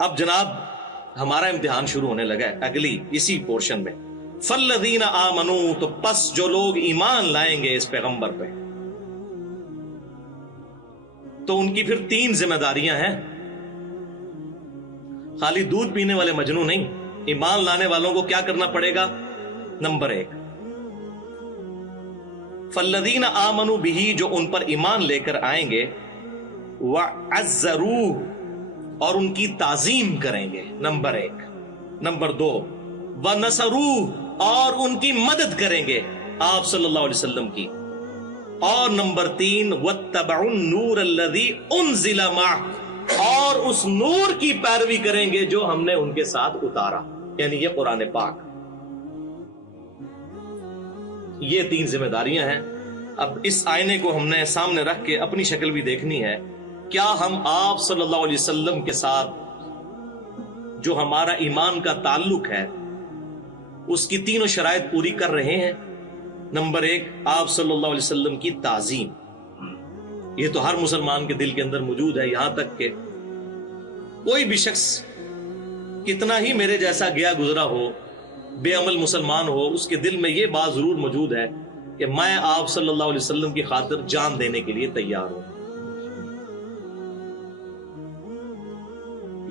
اب جناب ہمارا امتحان شروع ہونے لگا ہے اگلی اسی پورشن میں. فالذین آمنوا، تو پس جو لوگ ایمان لائیں گے اس پیغمبر پہ، تو ان کی پھر 3 ذمہ داریاں ہیں. خالی دودھ پینے والے مجنو نہیں، ایمان لانے والوں کو کیا کرنا پڑے گا؟ نمبر 1، فالذین آمنوا بہ، جو ان پر ایمان لے کر آئیں گے، وعزروہ، اور ان کی تعظیم کریں گے، نمبر 1. نمبر 2، ونصروہ، اور ان کی مدد کریں گے آپ صلی اللہ علیہ وسلم کی. اور نمبر 3، واتبعوا النور الذی انزل معہ، اور اس نور کی پیروی کریں گے جو ہم نے ان کے ساتھ اتارا، یعنی یہ قرآن پاک. یہ 3 ذمہ داریاں ہیں. اب اس آئینے کو ہم نے سامنے رکھ کے اپنی شکل بھی دیکھنی ہے. کیا ہم آپ صلی اللہ علیہ وسلم کے ساتھ جو ہمارا ایمان کا تعلق ہے اس کی 3 شرائط پوری کر رہے ہیں؟ نمبر 1، آپ صلی اللہ علیہ وسلم کی تعظیم. یہ تو ہر مسلمان کے دل کے اندر موجود ہے، یہاں تک کہ کوئی بھی شخص کتنا ہی میرے جیسا گیا گزرا ہو، بے عمل مسلمان ہو، اس کے دل میں یہ بات ضرور موجود ہے کہ میں آپ صلی اللہ علیہ وسلم کی خاطر جان دینے کے لیے تیار ہوں.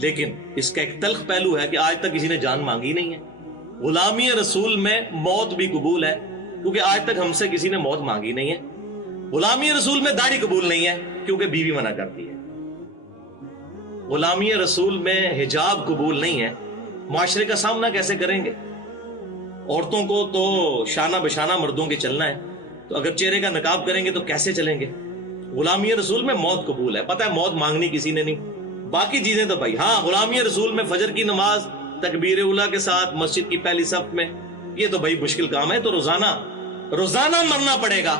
لیکن اس کا ایک تلخ پہلو ہے کہ آج تک کسی نے جان مانگی نہیں ہے. غلامی رسول میں موت بھی قبول ہے، کیونکہ آج تک ہم سے کسی نے موت مانگی نہیں ہے. غلامی رسول میں داڑھی قبول نہیں ہے، کیونکہ بیوی منع کرتی ہے. غلامی رسول میں حجاب قبول نہیں ہے، معاشرے کا سامنا کیسے کریں گے؟ عورتوں کو تو شانہ بشانہ مردوں کے چلنا ہے، تو اگر چہرے کا نقاب کریں گے تو کیسے چلیں گے؟ غلامی رسول میں موت قبول ہے، پتہ ہے موت مانگنی کسی نے نہیں. باقی چیزیں تو بھائی ہاں، غلامی رسول میں فجر کی نماز تکبیر اولیٰ کے ساتھ مسجد کی پہلی صف میں، یہ تو بھائی مشکل کام ہے، تو روزانہ مرنا پڑے گا.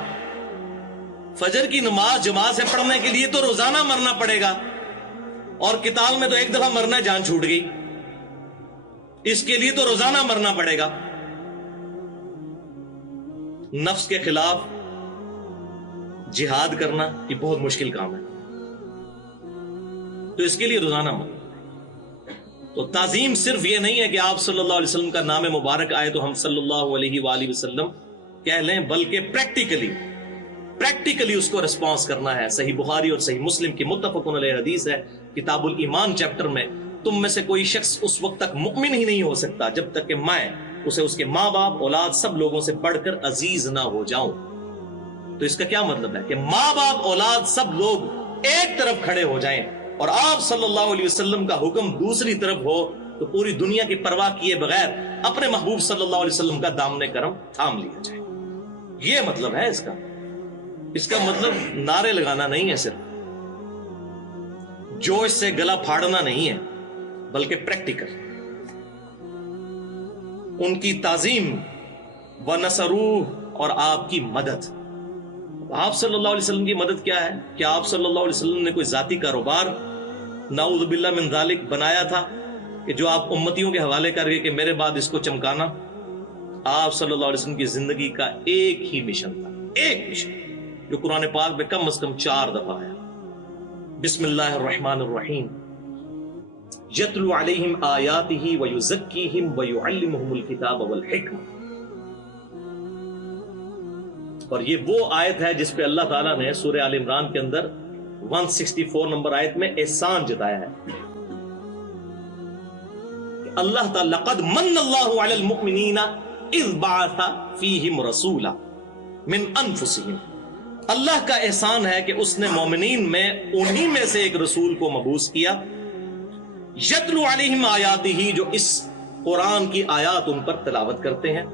فجر کی نماز جماعت سے پڑھنے کے لیے تو روزانہ مرنا پڑے گا، اور قتال میں تو ایک دفعہ مرنا، جان چھوٹ گئی، اس کے لیے تو روزانہ مرنا پڑے گا. نفس کے خلاف جہاد کرنا یہ بہت مشکل کام ہے، تو اس کے لیے روزانہ مرنا. تو تعظیم صرف یہ نہیں ہے کہ آپ صلی اللہ علیہ وسلم کا نام مبارک آئے تو ہم صلی اللہ علیہ وآلہ وسلم کہہ لیں، بلکہ پریکٹیکلی اس کو ریسپانس کرنا ہے. صحیح بخاری اور صحیح مسلم کی متفق علیہ حدیث ہے، کتاب الایمان چیپٹر میں، تم میں سے کوئی شخص اس وقت تک مؤمن ہی نہیں ہو سکتا جب تک کہ میں اسے اس کے ماں باپ اولاد سب لوگوں سے بڑھ کر عزیز نہ ہو جاؤں. تو اس کا کیا مطلب ہے کہ ماں باپ اولاد سب لوگ ایک طرف کھڑے ہو جائیں اور آپ صلی اللہ علیہ وسلم کا حکم دوسری طرف ہو، تو پوری دنیا کی پرواہ کیے بغیر اپنے محبوب صلی اللہ علیہ وسلم کا دامن کرم تھام لیا جائے. یہ مطلب ہے اس کا مطلب نعرے لگانا نہیں ہے، صرف جوش سے گلا پھاڑنا نہیں ہے، بلکہ پریکٹیکل. ان کی تعظیم، ونصروہ، اور آپ کی مدد. آپ صلی اللہ علیہ وسلم کی مدد کیا ہے؟ کیا آپ صلی اللہ علیہ وسلم نے کوئی ذاتی کاروبار نعوذ باللہ من ذالک بنایا تھا کہ جو آپ امتیوں کے حوالے کر کے کہ میرے بعد اس کو چمکانا؟ آپ صلی اللہ علیہ وسلم کی زندگی کا ایک ہی مشن تھا، ایک مشن جو قرآن پاک میں کم از کم 4 دفعہ ہے. بسم اللہ الرحمن الرحیم، یتلو علیہم آیاتہ ویزکیہم ویعلمہم الکتاب والحکمہ. اور یہ وہ آیت ہے جس پہ اللہ تعالیٰ نے سورہ آل عمران کے اندر 164 نمبر آیت میں احسان جتایا ہے کہ اللہ تعالیٰ لقد من اللہ علی المؤمنین اذ بعث فیہم رسولا من انفسہم. اللہ کا احسان ہے کہ اس نے مومنین میں انہی میں سے ایک رسول کو مبعوث کیا، یتلو علیہم آیاتہ، جو اس قرآن کی آیات ان پر تلاوت کرتے ہیں،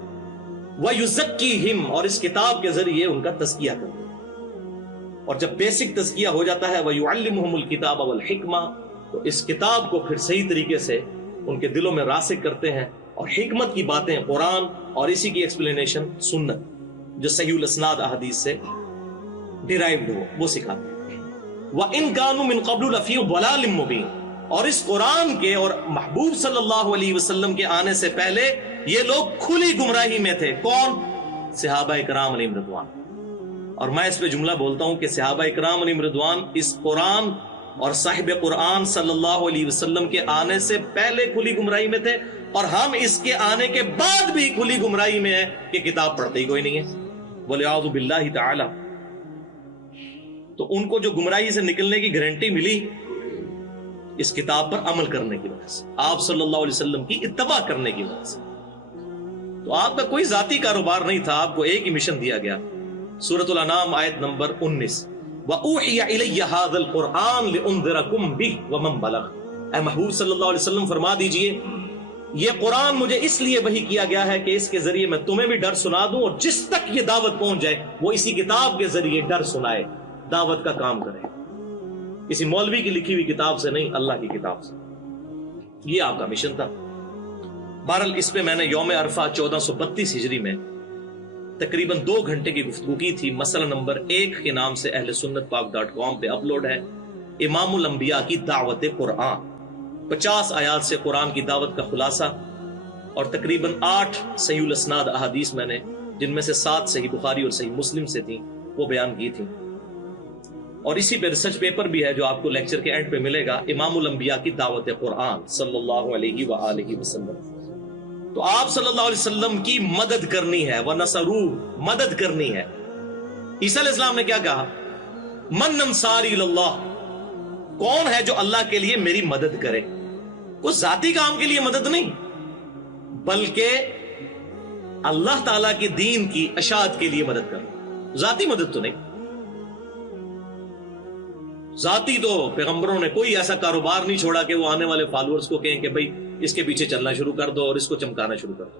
وَيُزَكِّيهِمْ، اور اس کتاب کے ذریعے ان کا تزکیہ کرتے ہیں. اور جب بیسک تزکیہ ہو جاتا ہے وَيُعَلِّمُهُمُ الْكِتَابَ وَالْحِكْمَةَ، تو اس کتاب کو پھر صحیح طریقے سے ان کے دلوں میں راسخ کرتے ہیں، اور حکمت کی باتیں قرآن اور اسی کی ایکسپلینیشن سنت جو صحیح الاسناد احادیث سے ڈیرائیوڈ ہو وہ سکھاتے ہیں. وَإِن كَانُوا مِن قَبْلُ لَفِي ضَلَالٍ مُبِينٍ، اور اس قرآن کے اور محبوب صلی اللہ علیہ وسلم کے آنے سے پہلے یہ لوگ کھلی گمراہی میں تھے. کون؟ صحابہ اکرام علیہم رضوان. اور میں اس پہ جملہ بولتا ہوں کہ صحابہ اکرام علیہم رضوان اس قرآن اور صاحب قرآن صلی اللہ علیہ وسلم کے آنے سے پہلے کھلی گمراہی میں تھے، اور ہم اس کے آنے کے بعد بھی کھلی گمراہی میں ہے کہ کتاب پڑھتے ہی کوئی نہیں ہے، وَلِعَوْذُ بِاللَّهِ تَعَالَى۔ تو ان کو جو گمراہی سے نکلنے کی گارنٹی ملی اس کتاب پر عمل کرنے کی وجہ سے، آپ صلی اللہ علیہ وسلم کی اتباع کرنے کی وجہ سے۔ تو آپ کا کوئی ذاتی کاروبار نہیں تھا، آپ کو ایک ہی مشن دیا گیا۔ سورۃ الانعام آیت نمبر 19، وَأُوحِيَ إِلَيَّ هَذَا الْقُرْآنُ لِأُنذِرَكُم بِهِ وَمَن بَلَغَ۔ اے محبوب صلی اللہ علیہ وسلم فرما دیجئے یہ قرآن مجھے اس لیے وحی کیا گیا ہے کہ اس کے ذریعے میں تمہیں بھی ڈر سنا دوں، اور جس تک یہ دعوت پہنچ جائے وہ اسی کتاب کے ذریعے ڈر سنائے، دعوت کا کام کرے، کسی مولوی کی لکھی ہوئی کتاب سے نہیں، اللہ کی کتاب سے۔ یہ آپ کا مشن تھا۔ بہرحال اس پہ میں نے یوم عرفہ 1432 ہجری میں تقریباً 2 گھنٹے کی گفتگو کی تھی۔ مسئلہ نمبر 1 کے نام سے اہل سنت پاک.com پہ اپلوڈ ہے، امام الانبیاء کی دعوت قرآن، 50 آیات سے قرآن کی دعوت کا خلاصہ، اور تقریباً 8 صحیح الاسناد احادیث میں نے، جن میں سے 7 صحیح بخاری اور صحیح مسلم سے تھیں، وہ بیان کی تھی۔ اور اسی پہ ریسرچ پیپر بھی ہے جو آپ کو لیکچر کے اینڈ پہ ملے گا، امام الانبیاء کی دعوت قرآن صلی اللہ علیہ وآلہ وسلم۔ تو آپ صلی اللہ علیہ وسلم کی مدد کرنی ہے، وَنَصَرُوهُ، مدد کرنی ہے۔ عیسیٰ علیہ السلام نے کیا کہا؟ مَنْ أَنصَارِي إِلَى اللَّهِ، کون ہے جو اللہ کے لیے میری مدد کرے؟ کوئی ذاتی کام کے لیے مدد نہیں، بلکہ اللہ تعالیٰ کے دین کی اشاعت کے لیے مدد کرنا، ذاتی مدد تو نہیں۔ ذاتی تو پیغمبروں نے کوئی ایسا کاروبار نہیں چھوڑا کہ وہ آنے والے فالوورز کو کہیں کہ بھئی اس کے پیچھے چلنا شروع کر دو اور اس کو چمکانا شروع کر دو۔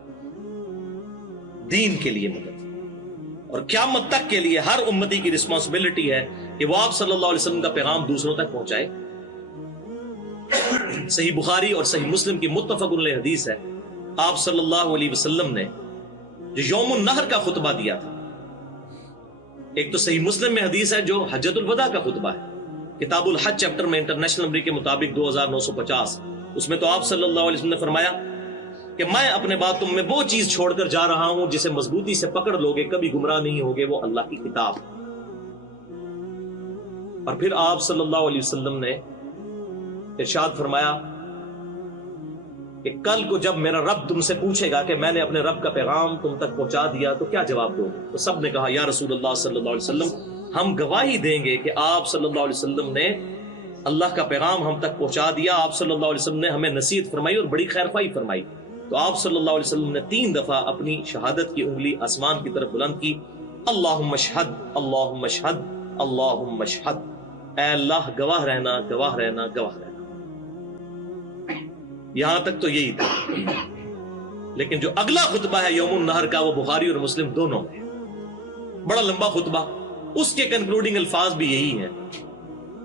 دین کے لیے مدد، اور قیامت تک کے لیے ہر امتی کی رسپانسبلٹی ہے کہ وہ آپ صلی اللہ علیہ وسلم کا پیغام دوسروں تک پہنچائے۔ صحیح بخاری اور صحیح مسلم کی متفق علیہ حدیث ہے، آپ صلی اللہ علیہ وسلم نے جو یوم النحر کا خطبہ دیا تھا، ایک تو صحیح مسلم میں حدیث ہے جو حجۃ الوداع کا خطبہ ہے، کتاب الحج چیپٹر میں انٹرنیشنل نمبر کے مطابق 2950، اس میں تو آپ صلی اللہ علیہ وسلم نے فرمایا کہ میں اپنے بعد تم میں وہ چیز چھوڑ کر جا رہا ہوں جسے مضبوطی سے پکڑ لوگے کبھی گمراہ نہیں ہوگے، وہ اللہ کی کتاب۔ اور پھر آپ صلی اللہ علیہ وسلم نے ارشاد فرمایا کہ کل کو جب میرا رب تم سے پوچھے گا کہ میں نے اپنے رب کا پیغام تم تک پہنچا دیا تو کیا جواب دو گے؟ تو سب نے کہا یا رسول اللہ صلی اللہ علیہ وسلم، ہم گواہی دیں گے کہ آپ صلی اللہ علیہ وسلم نے اللہ کا پیغام ہم تک پہنچا دیا، آپ صلی اللہ علیہ وسلم نے ہمیں نصیحت فرمائی اور بڑی خیر خواہی فرمائی۔ تو آپ صلی اللہ علیہ وسلم نے 3 دفعہ اپنی شہادت کی انگلی آسمان کی طرف بلند کی، اللہم اشہد، اللہم اشہد، اللہم اشہد، اے اللہ گواہ رہنا، گواہ رہنا، گواہ رہنا۔ یہاں تک تو یہی تھا، لیکن جو اگلا خطبہ ہے یوم النحر کا، وہ بخاری اور مسلم دونوں میں، بڑا لمبا خطبہ، اس کے کنکلوڈنگ الفاظ بھی یہی ہیں،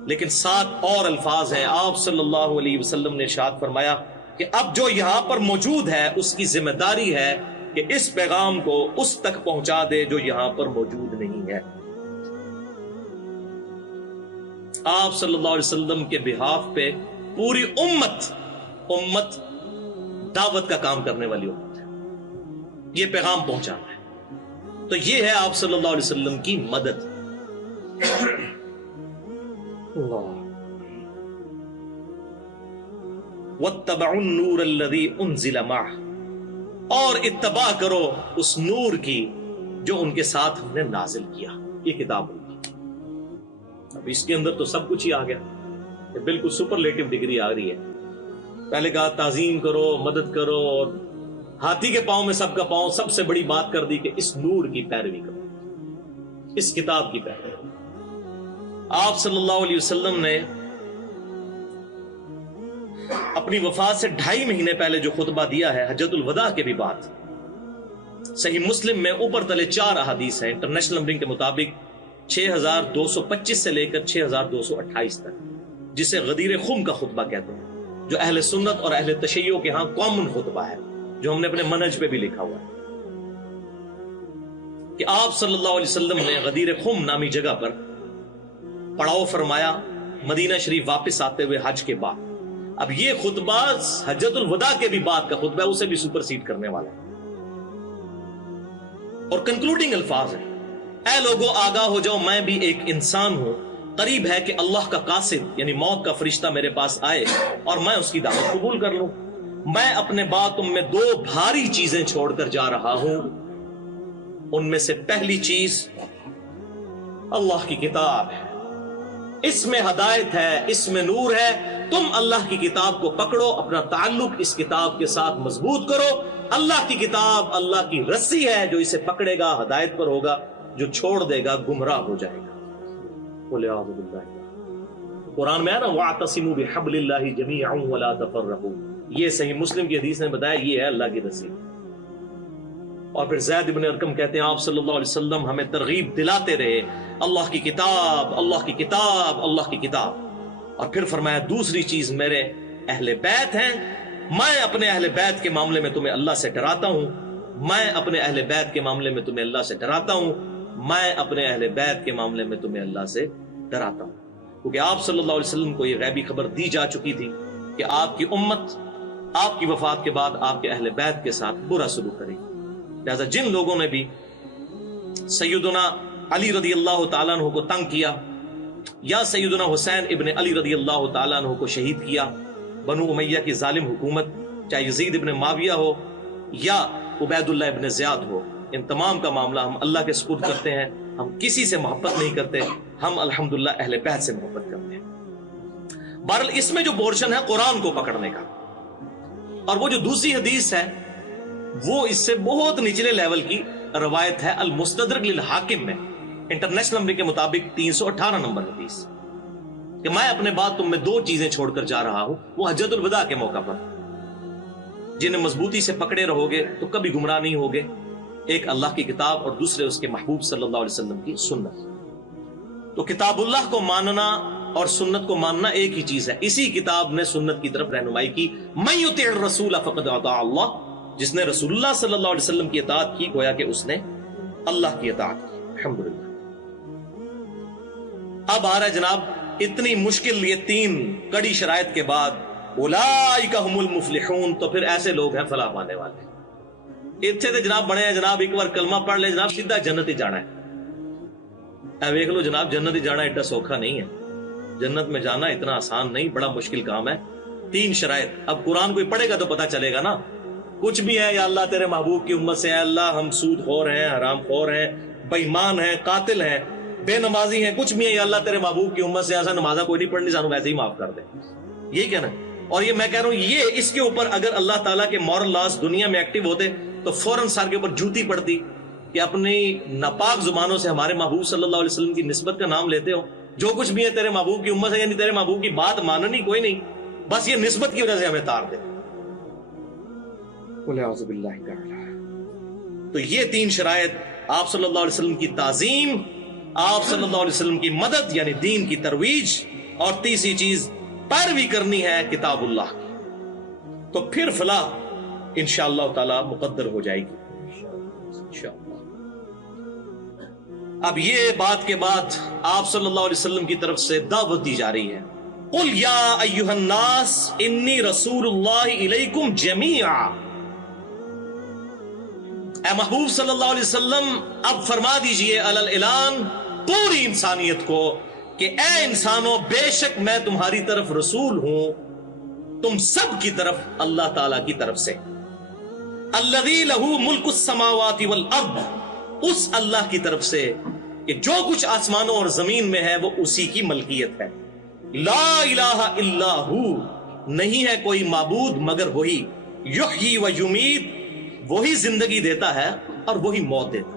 لیکن 7 اور الفاظ ہیں۔ آپ صلی اللہ علیہ وسلم نے ارشاد فرمایا کہ اب جو یہاں پر موجود ہے اس کی ذمہ داری ہے کہ اس پیغام کو اس تک پہنچا دے جو یہاں پر موجود نہیں ہے۔ آپ صلی اللہ علیہ وسلم کے بہاف پہ پوری امت دعوت کا کام کرنے والی امت ہے، یہ پیغام پہنچانا ہے۔ تو یہ ہے آپ صلی اللہ علیہ وسلم کی مدد۔ وَاتَّبَعُوا النُّورَ الَّذِي أُنزِلَ مَعَهُ، اور اتباع کرو اس نور کی جو ان کے ساتھ ہم نے نازل کیا، یہ کتاب اللہ۔ اب اس کے اندر تو سب کچھ ہی آ گیا، بالکل سپرلیٹو ڈگری آ رہی ہے۔ پہلے کہا تعظیم کرو، مدد کرو، اور ہاتھی کے پاؤں میں سب کا پاؤں، سب سے بڑی بات کر دی کہ اس نور کی پیروی کرو، اس کتاب کی پیروی۔ آپ صلی اللہ علیہ وسلم نے اپنی وفات سے 2.5 مہینے پہلے جو خطبہ دیا ہے حجۃ الوداع کے بھی بعد، صحیح مسلم میں اوپر تلے 4 احادیث ہیں انٹرنیشنل نمبرنگ کے مطابق 6225 سے لے کر 6228 تک، جسے غدیر خم کا خطبہ کہتے ہیں، جو اہل سنت اور اہل تشیع کے ہاں کامن خطبہ ہے، جو ہم نے اپنے منہج پہ بھی لکھا ہوا ہے کہ آپ صلی اللہ علیہ وسلم نے غدیر خم نامی جگہ پر پڑاؤ فرمایا مدینہ شریف واپس آتے ہوئے حج کے بعد۔ اب یہ خطبہ حجۃ الوداع کے بھی بعد کا خطبہ ہے، اسے بھی سپرسیڈ کرنے والا ہے، اور کنکلوڈنگ الفاظ ہے، اے لوگو آگاہ ہو جاؤ، میں بھی ایک انسان ہوں، قریب ہے کہ اللہ کا قاصد یعنی موت کا فرشتہ میرے پاس آئے اور میں اس کی دعوت قبول کر لوں. میں اپنے بعد تم میں 2 بھاری چیزیں چھوڑ کر جا رہا ہوں. ان میں سے پہلی چیز اللہ کی کتاب ہے. اس میں ہدایت ہے, اس میں نور ہے. تم اللہ کی کتاب کو پکڑو, اپنا تعلق اس کتاب کے ساتھ مضبوط کرو. اللہ کی کتاب اللہ کی رسی ہے, جو اسے پکڑے گا ہدایت پر ہوگا, جو چھوڑ دے گا گمراہ ہو جائے گا. بولے اعوذ باللہ. قرآن میں ہے نا وَاعْتَصِمُوا بِحَبْلِ اللَّهِ جَمِيعًا وَلَا تَفَرَّقُوا. یہ صحیح مسلم کی حدیث نے بتایا یہ ہے اللہ کی رسی. اور پھر زید بن ارقم کہتے ہیں آپ صلی اللہ علیہ وسلم ہمیں ترغیب دلاتے رہے اللہ کی کتاب, اللہ کی کتاب, اللہ کی کتاب. اور پھر فرمایا دوسری چیز میرے اہل بیت ہیں. میں اپنے اہل بیت کے معاملے میں تمہیں اللہ سے ڈراتا ہوں. میں اپنے اہل بیت کے معاملے میں تمہیں اللہ سے ڈراتا ہوں. میں اپنے اہل بیت کے معاملے میں تمہیں اللہ سے ڈراتا ہوں. کیونکہ آپ صلی اللہ علیہ وسلم کو یہ غیبی خبر دی جا چکی تھی کہ آپ کی امت آپ کی وفات کے بعد آپ کے اہل بیت کے ساتھ برا سلوک کرے گی. لہذا جن لوگوں نے بھی سیدنا علی رضی اللہ تعالیٰ عنہ کو تنگ کیا یا سیدنا حسین ابن علی رضی اللہ تعالیٰ عنہ کو شہید کیا, بنو امیہ کی ظالم حکومت, چاہے یزید ابن معاویہ ہو یا عبید اللہ ابن زیاد ہو, ان تمام کا معاملہ ہم اللہ کے سپرد کرتے ہیں. ہم کسی سے محبت نہیں کرتے, ہم الحمدللہ اہل بیت سے محبت کرتے ہیں. بہرحال اس میں جو پورشن ہے قرآن کو پکڑنے کا, اور وہ جو دوسری حدیث ہے وہ اس سے بہت نچلے لیول کی روایت ہے المستدرک للحاکم میں, انٹرنیشنل نمبر کے مطابق 318 نمبر حدیث, کہ میں اپنے بعد تم میں 2 چیزیں چھوڑ کر جا رہا ہوں. وہ حجۃ الوداع کے موقع پر جنہیں مضبوطی سے پکڑے رہو گے تو کبھی گمراہ نہیں ہوگے. ایک اللہ کی کتاب اور دوسرے اس کے محبوب صلی اللہ علیہ وسلم کی سنت. تو کتاب اللہ کو ماننا اور سنت کو ماننا ایک ہی چیز ہے. اسی کتاب نے سنت کی طرف رہنمائی کی. من یطع الرسول فقد اطاع اللہ, جس نے رسول اللہ صلی اللہ علیہ وسلم کی اطاعت کی گویا کہ اس نے اللہ کی اطاعت کی. الحمدللہ. اب آ رہا ہے جناب اتنی مشکل یہ 3 کڑی شرائط کے بعد اولئک هم المفلحون, تو پھر ایسے لوگ ہیں فلاح پانے والے. اتنے تو جناب بڑے ہیں جناب, ایک بار کلمہ پڑھ لے جناب سیدھا جنت ہی جانا ہے. دیکھ لو جناب جنت ہی جانا اتنا سوکھا نہیں ہے. جنت میں جانا اتنا آسان نہیں, بڑا مشکل کام ہے. 3 شرائط. اب قرآن کوئی پڑھے گا تو پتہ چلے گا نا. کچھ بھی ہے یا اللہ تیرے محبوب کی امت سے, اے اللہ ہم سود خور ہیں, حرام خور ہیں, بے ایمان ہیں, قاتل ہیں, بے نمازی ہیں, کچھ بھی ہے یا اللہ تیرے محبوب کی امت سے ایسا نمازہ کوئی نہیں پڑھنی, سانو ویسے ہی معاف کر دے. یہی کہنا ہے. اور یہ میں کہہ رہا ہوں یہ اس کے اوپر اگر اللہ تعالیٰ کے مورل لاز دنیا میں ایکٹیو ہوتے تو فوراً سر کے اوپر جوتی پڑتی کہ اپنی ناپاک زبانوں سے ہمارے محبوب صلی اللہ علیہ وسلم کی نسبت کا نام لیتے ہو. جو کچھ بھی ہے تیرے محبوب کی امت سے, یعنی تیرے محبوب کی بات ماننی کوئی نہیں, بس یہ نسبت کی وجہ سے ہمیں تار دے. تو یہ 3 شرائط, آپ صلی اللہ علیہ وسلم کی تعظیم, آپ صلی اللہ علیہ وسلم کی مدد یعنی دین کی ترویج, اور تیسری چیز پیروی کرنی ہے کتاب اللہ کی. تو پھر فلاح انشاءاللہ تعالی مقدر ہو جائے گی انشاءاللہ. اب یہ بات کے بعد آپ صلی اللہ علیہ وسلم کی طرف سے دعوت دی جا رہی ہے. قل یا ایھا الناس انی رسول اللہ الیکم جمیعا. اے محبوب صلی اللہ علیہ وسلم اب فرما دیجئے علی الاعلان پوری انسانیت کو کہ اے انسانوں بے شک میں تمہاری طرف رسول ہوں, تم سب کی طرف اللہ تعالی کی طرف سے. الذی لہ ملک السماوات والارض, اس اللہ کی طرف سے کہ جو کچھ آسمانوں اور زمین میں ہے وہ اسی کی ملکیت ہے. لا الہ الا ہو, نہیں ہے کوئی معبود مگر وہی. یحیی و یمیت, وہی زندگی دیتا ہے اور وہی موت دیتا ہے.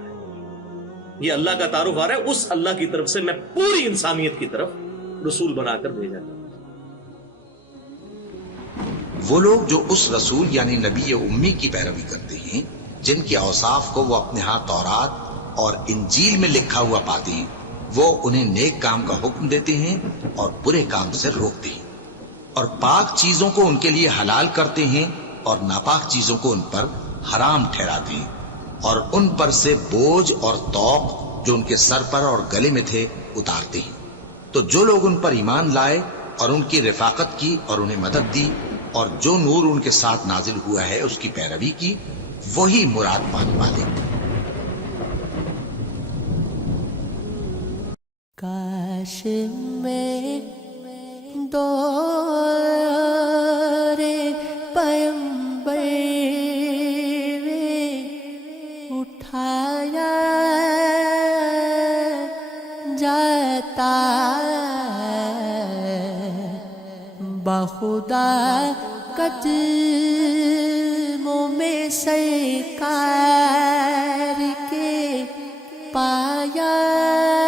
یہ اللہ کا تعارف آ رہا ہے. اس اللہ کی طرف سے میں پوری انسانیت کی طرف رسول بنا کر بھیجا تھا. وہ لوگ جو اس رسول یعنی نبی امی کی پیروی کرتے ہیں جن کے اوصاف کو وہ اپنے ہاں تورات اور انجیل میں لکھا ہوا پاتے ہیں, وہ انہیں نیک کام کا حکم دیتے ہیں اور برے کام سے روکتے ہیں, اور پاک چیزوں کو ان کے لیے حلال کرتے ہیں اور ناپاک چیزوں کو ان پر حرام ٹھہراتے ہیں, اور ان پر سے بوجھ اور طوق جو ان کے سر پر اور گلے میں تھے اتارتے ہیں. تو جو لوگ ان پر ایمان لائے اور ان کی رفاقت کی اور انہیں مدد دی اور جو نور ان کے ساتھ نازل ہوا ہے اس کی پیروی کی, وہی مراد پانے والے. کاش میں دور پیمبر اٹھایا جاتا بخدا قدموں میں سرکار کے پایا